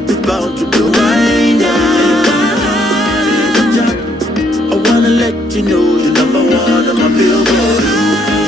babe is bound to blow. Wind up, I wanna let you know you're number one on my billboard.